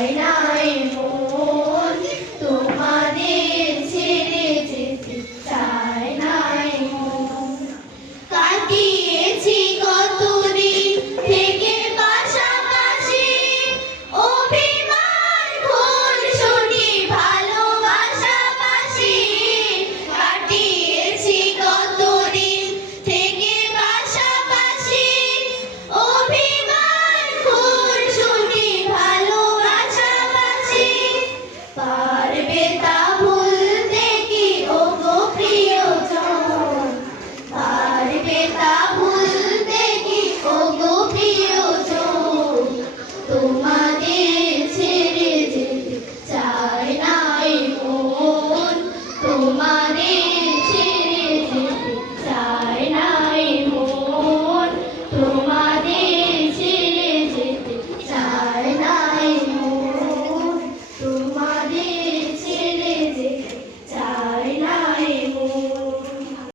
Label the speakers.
Speaker 1: Sinai.